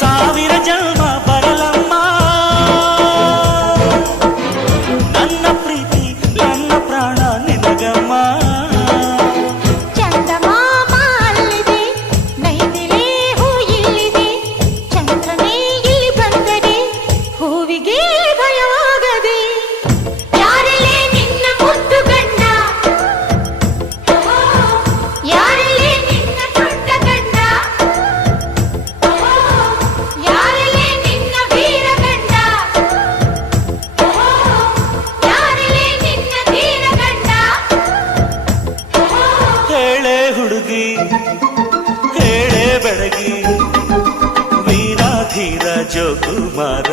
ಸಾವಿರ ಜನ್ಮ ಬರಲಮ್ಮ ನನ್ನ ಪ್ರೀತಿ ನನ್ನ ಪ್ರಾಣ ನಿನಗಮ್ಮ. ಚಂದಮಾಮ ಅಲ್ಲಿದೆ, ನೈದಿಲೆ ಹೂ ಇಲ್ಲಿದೆ, ಚಂದ್ರನೇ ಇಲ್ಲಿ ಬಂದರೆ ಹೂವಿಗೆ ಭಯವಾಗದೆ. ಯಾರಲ್ಲೇ ನಿನ್ನ ಮುದ್ದು ಗಂಡ, ಯಾರಲ್ಲೇ ನಿನ್ನ ದೊಡ್ಡ ಗಂಡ, ಯಾರಲ್ಲೇ ನಿನ್ನ ವೀರ ಗಂಡ, ಯಾರಲ್ಲೇ ನಿನ್ನ ಧೀರ ಗಂಡ. ಹೇಳೆ ಹುಡುಗಿ ಹೇಳೆ ಬೆಳಗಿ ವೀರ ಧೀರ ಜೋಕುಮಾರ